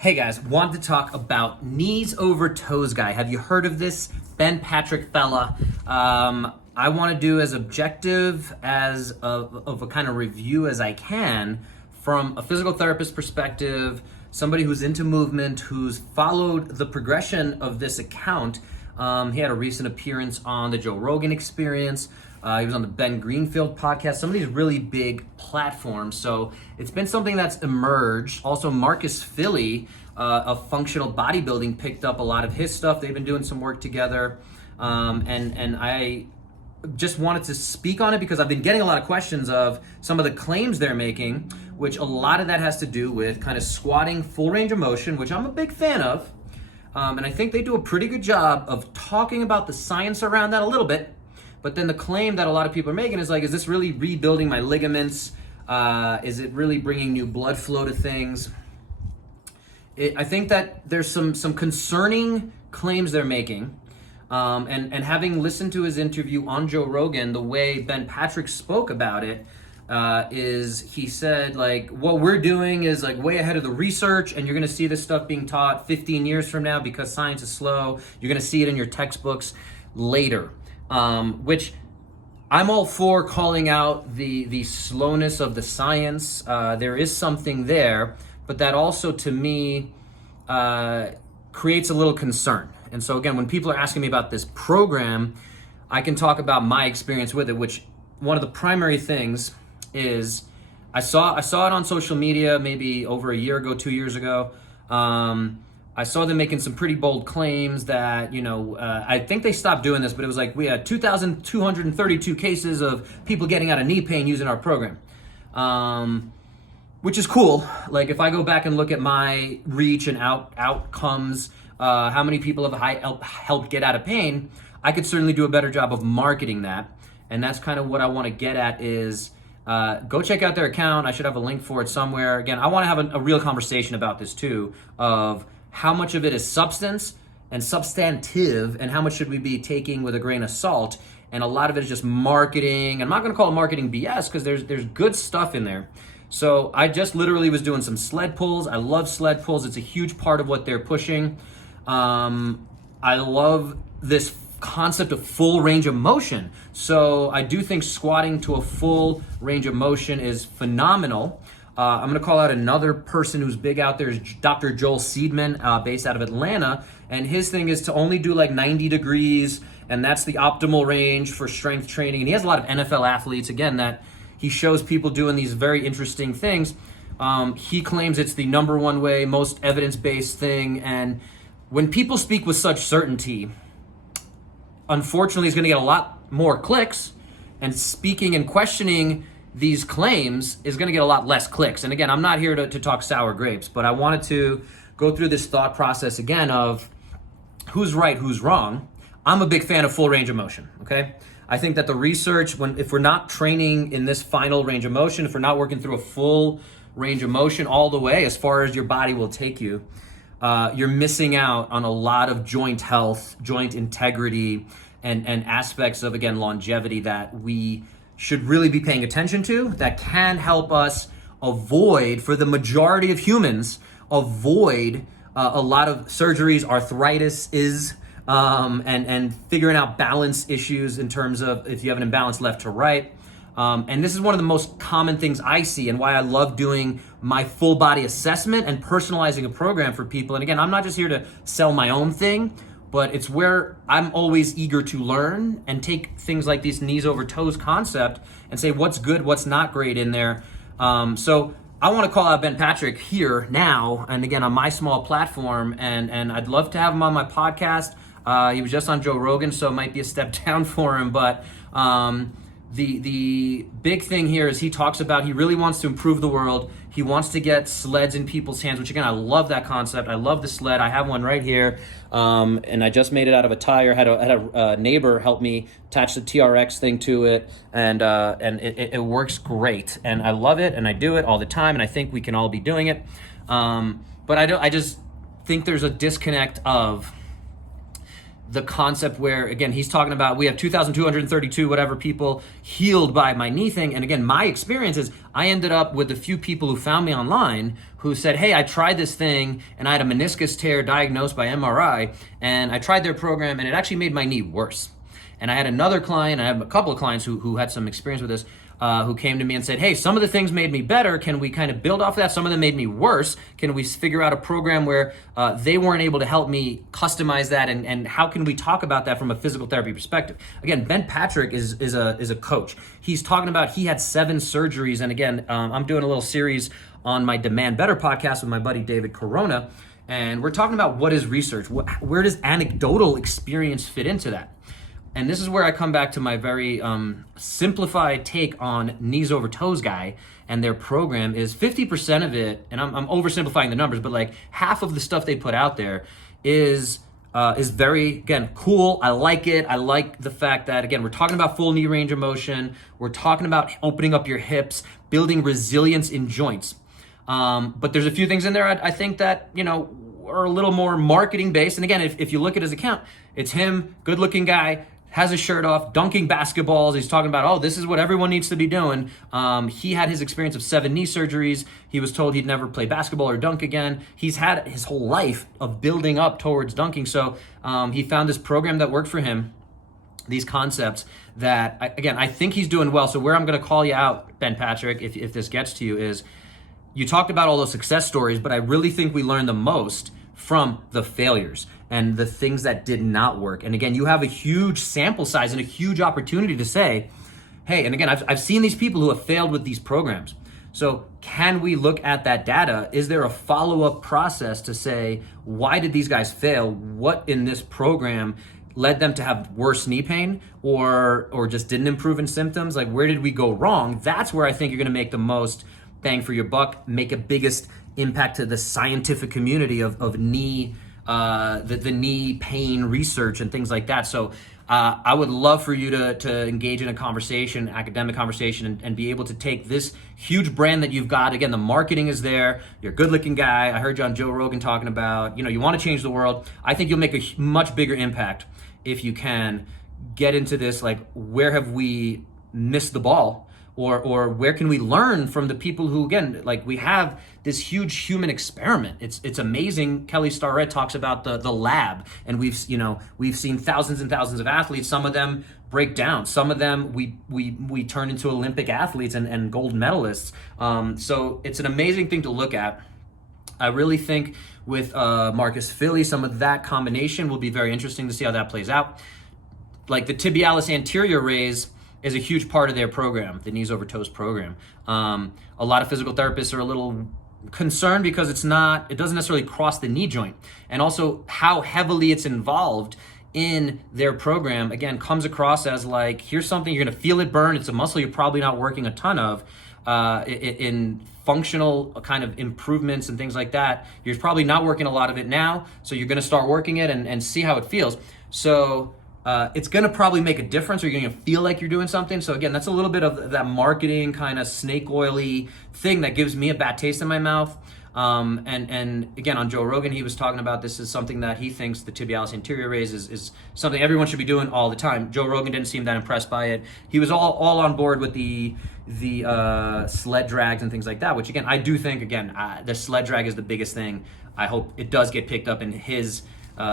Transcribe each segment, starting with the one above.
Hey guys, wanted to talk about knees over toes guy. Have you heard of this Ben Patrick fella? I want to do as objective as of a kind of review as I can from a physical therapist perspective, somebody who's into movement, who's followed the progression of this account. He had a recent appearance on the Joe Rogan Experience. He was on the Ben Greenfield podcast, some of these really big platforms. So it's been something that's emerged. Also, Marcus Philly of Functional Bodybuilding picked up a lot of his stuff. They've been doing some work together. And I just wanted to speak on it because I've been getting a lot of questions of some of the claims they're making, which a lot of that has to do with kind of squatting full range of motion, which I'm a big fan of. And I think they do a pretty good job of talking about the science around that a little bit. But then the claim that a lot of people are making is like, is this really rebuilding my ligaments? Is it really bringing new blood flow to things? I think that there's some concerning claims they're making. And having listened to his interview on Joe Rogan, the way Ben Patrick spoke about it is he said, like, what we're doing is like way ahead of the research, and you're going to see this stuff being taught 15 years from now because science is slow. You're going to see it in your textbooks later. Which I'm all for calling out the slowness of the science. There is something there, but that also to me creates a little concern. And so again, when people are asking me about this program, I can talk about my experience with it, which one of the primary things is I saw it on social media maybe over a year ago, 2 years ago. I saw them making some pretty bold claims that, I think they stopped doing this, but it was like we had 2,232 cases of people getting out of knee pain using our program, which is cool. Like if I go back and look at my reach and outcomes, how many people have helped get out of pain, I could certainly do a better job of marketing that. And that's kind of what I want to get at is go check out their account. I should have a link for it somewhere. Again, I want to have a real conversation about this too, of how much of it is substance and substantive, and how much should we be taking with a grain of salt? And a lot of it is just marketing. I'm not going to call it marketing BS because there's good stuff in there. So I just literally was doing some sled pulls. I love sled pulls. It's a huge part of what they're pushing. I love this concept of full range of motion. So I do think squatting to a full range of motion is phenomenal. I'm going to call out another person who's big out there is Dr. Joel Seedman, based out of Atlanta. And his thing is to only do like 90 degrees, and that's the optimal range for strength training. And he has a lot of NFL athletes, again, that he shows people doing these very interesting things. He claims it's the number one way, most evidence-based thing. And when people speak with such certainty, unfortunately, it's going to get a lot more clicks, and speaking and questioning these claims is going to get a lot less clicks. And again, I'm not here to talk sour grapes, but I wanted to go through this thought process again of who's right, who's wrong. I'm a big fan of full range of motion, okay? I think that the research, if we're not training in this final range of motion, if we're not working through a full range of motion all the way as far as your body will take you, you're missing out on a lot of joint health, joint integrity, and aspects of, again, longevity that we should really be paying attention to, that can help us avoid, for the majority of humans, avoid a lot of surgeries, arthritis and figuring out balance issues in terms of if you have an imbalance left to right. And this is one of the most common things I see, and why I love doing my full body assessment and personalizing a program for people. And again, I'm not just here to sell my own thing, but it's where I'm always eager to learn and take things like these knees over toes concept and say what's good, what's not great in there. So I want to call out Ben Patrick here now, and again, on my small platform, and I'd love to have him on my podcast. He was just on Joe Rogan, so it might be a step down for him, but the big thing here is he talks about he really wants to improve the world. He wants to get sleds in people's hands, which again, I love that concept. I love the sled. I have one right here, and I just made it out of a tire. Had a neighbor help me attach the TRX thing to it, and it works great. And I love it, and I do it all the time, and I think we can all be doing it. But I just think there's a disconnect of the concept where, again, he's talking about we have 2,232 whatever people healed by my knee thing. And again, my experience is I ended up with a few people who found me online who said, hey, I tried this thing and I had a meniscus tear diagnosed by MRI, and I tried their program and it actually made my knee worse. And I had another client, I have a couple of clients who had some experience with this, who came to me and said, hey, some of the things made me better. Can we kind of build off of that? Some of them made me worse. Can we figure out a program where they weren't able to help me customize that? And how can we talk about that from a physical therapy perspective? Again, Ben Patrick is a coach. He's talking about he had 7 surgeries. And again, I'm doing a little series on my Demand Better podcast with my buddy David Corona. And we're talking about what is research? Where does anecdotal experience fit into that? And this is where I come back to my very simplified take on Knees Over Toes guy and their program is 50% of it, and I'm oversimplifying the numbers, but like half of the stuff they put out there is very, again, cool. I like it. I like the fact that, again, we're talking about full knee range of motion. We're talking about opening up your hips, building resilience in joints. But there's a few things in there I think that, are a little more marketing based. And again, if you look at his account, it's him, good looking guy, has his shirt off, dunking basketballs. He's talking about, oh, this is what everyone needs to be doing. He had his experience of 7 knee surgeries. He was told he'd never play basketball or dunk again. He's had his whole life of building up towards dunking. So he found this program that worked for him, these concepts that, I think he's doing well. So where I'm going to call you out, Ben Patrick, if this gets to you, is you talked about all those success stories, but I really think we learned the most from the failures and the things that did not work. And again, you have a huge sample size and a huge opportunity to say, hey, and again, I've seen these people who have failed with these programs. So can we look at that data? Is there a follow-up process to say, why did these guys fail? What in this program led them to have worse knee pain or just didn't improve in symptoms? Like, where did we go wrong? That's where I think you're gonna make the most bang for your buck, make a biggest impact to the scientific community of knee, the knee pain research and things like that. So I would love for you to engage in a conversation, academic conversation, and be able to take this huge brand that you've got. Again, the marketing is there. You're a good looking guy. I heard you on Joe Rogan talking about, you want to change the world. I think you'll make a much bigger impact if you can get into this, like, where have we missed the ball? Or where can we learn from the people who, again, like, we have this huge human experiment. It's amazing. Kelly Starrett talks about the lab, and we've seen thousands and thousands of athletes. Some of them break down. Some of them we turn into Olympic athletes and gold medalists. So it's an amazing thing to look at. I really think with Marcus Philly, some of that combination will be very interesting to see how that plays out. Like the tibialis anterior raise is a huge part of their program, the Knees Over Toes program. A lot of physical therapists are a little concerned because it doesn't necessarily cross the knee joint. And also how heavily it's involved in their program, again, comes across as like, here's something, you're gonna feel it burn. It's a muscle you're probably not working a ton of. In functional kind of improvements and things like that, you're probably not working a lot of it now. So you're gonna start working it and see how it feels. So it's going to probably make a difference, or you're going to feel like you're doing something. So again, that's a little bit of that marketing kind of snake oily thing that gives me a bad taste in my mouth. And again, on Joe Rogan, he was talking about this is something that he thinks the tibialis anterior raise is something everyone should be doing all the time. Joe Rogan didn't seem that impressed by it. He was all on board with the sled drags and things like that, which again, I do think, the sled drag is the biggest thing. I hope it does get picked up in his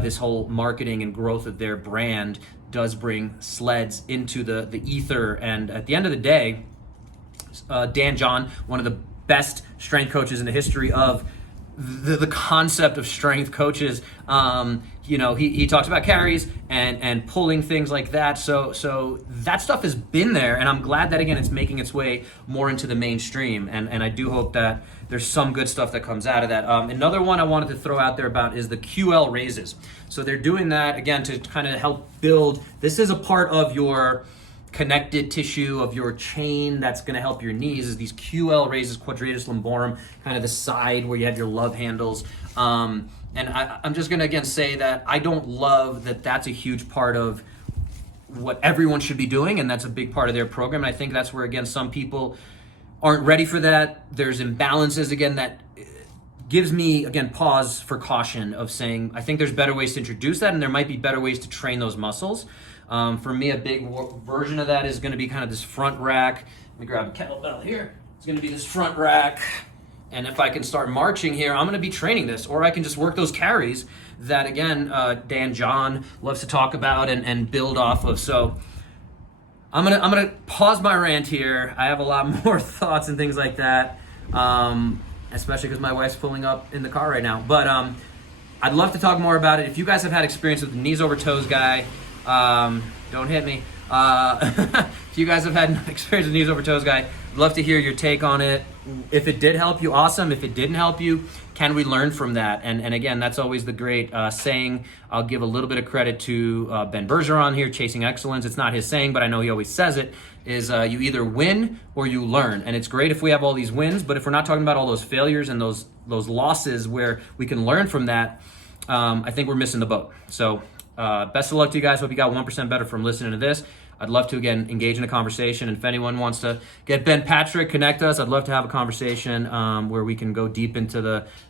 this whole marketing and growth of their brand does bring sleds into the ether. And at the end of the day, Dan John, one of the best strength coaches in the history of the concept of strength coaches, he talks about carries and pulling, things like that. So that stuff has been there, and I'm glad that, again, it's making its way more into the mainstream. And I do hope that there's some good stuff that comes out of that. Another one I wanted to throw out there about is the QL raises. So they're doing that, again, to kind of help build. This is a part of your connected tissue of your chain that's going to help your knees, is these QL raises, quadratus lumborum, kind of the side where you have your love handles. And I'm just going to, again, say that I don't love that that's a huge part of what everyone should be doing, and that's a big part of their program. And I think that's where, again, some people aren't ready for that. There's imbalances, again, that gives me, again, pause for caution of saying, I think there's better ways to introduce that, and there might be better ways to train those muscles. For me, a big version of that is going to be kind of this front rack. Let me grab a kettlebell here. It's going to be this front rack. And if I can start marching here, I'm going to be training this. Or I can just work those carries that, again, Dan John loves to talk about and build off of. So I'm gonna pause my rant here. I have a lot more thoughts and things like that, especially because my wife's pulling up in the car right now. But I'd love to talk more about it. If you guys have had experience with the knees over toes guy, don't hit me. If you guys have had experience with knees over toes guy, I'd love to hear your take on it. If it did help you, awesome. If it didn't help you, can we learn from that? And again, that's always the great saying. I'll give a little bit of credit to Ben Bergeron here, Chasing Excellence. It's not his saying, but I know he always says it, is you either win or you learn. And it's great if we have all these wins, but if we're not talking about all those failures and those losses where we can learn from that, I think we're missing the boat. So best of luck to you guys. Hope you got 1% better from listening to this. I'd love to, again, engage in a conversation. And if anyone wants to get Ben Patrick, connect us. I'd love to have a conversation where we can go deep into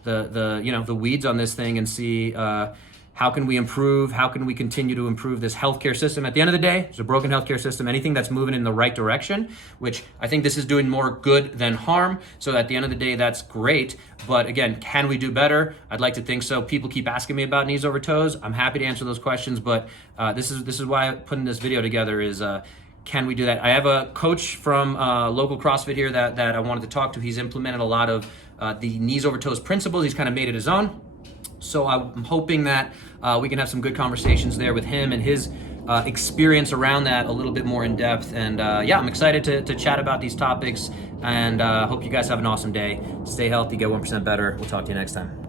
the weeds on this thing and see how can we improve, how can we continue to improve this healthcare system. At the end of the day, it's a broken healthcare system. Anything that's moving in the right direction, which I think this is doing more good than harm. So at the end of the day, that's great. But again, can we do better? I'd like to think so. People keep asking me about knees over toes. I'm happy to answer those questions, but this is why I'm putting this video together is can we do that? I have a coach from local CrossFit here that I wanted to talk to. He's implemented a lot of the knees over toes principles. He's kind of made it his own. So I'm hoping that we can have some good conversations there with him and his experience around that a little bit more in depth. And yeah, I'm excited to chat about these topics, and hope you guys have an awesome day. Stay healthy, get 1% better. We'll talk to you next time.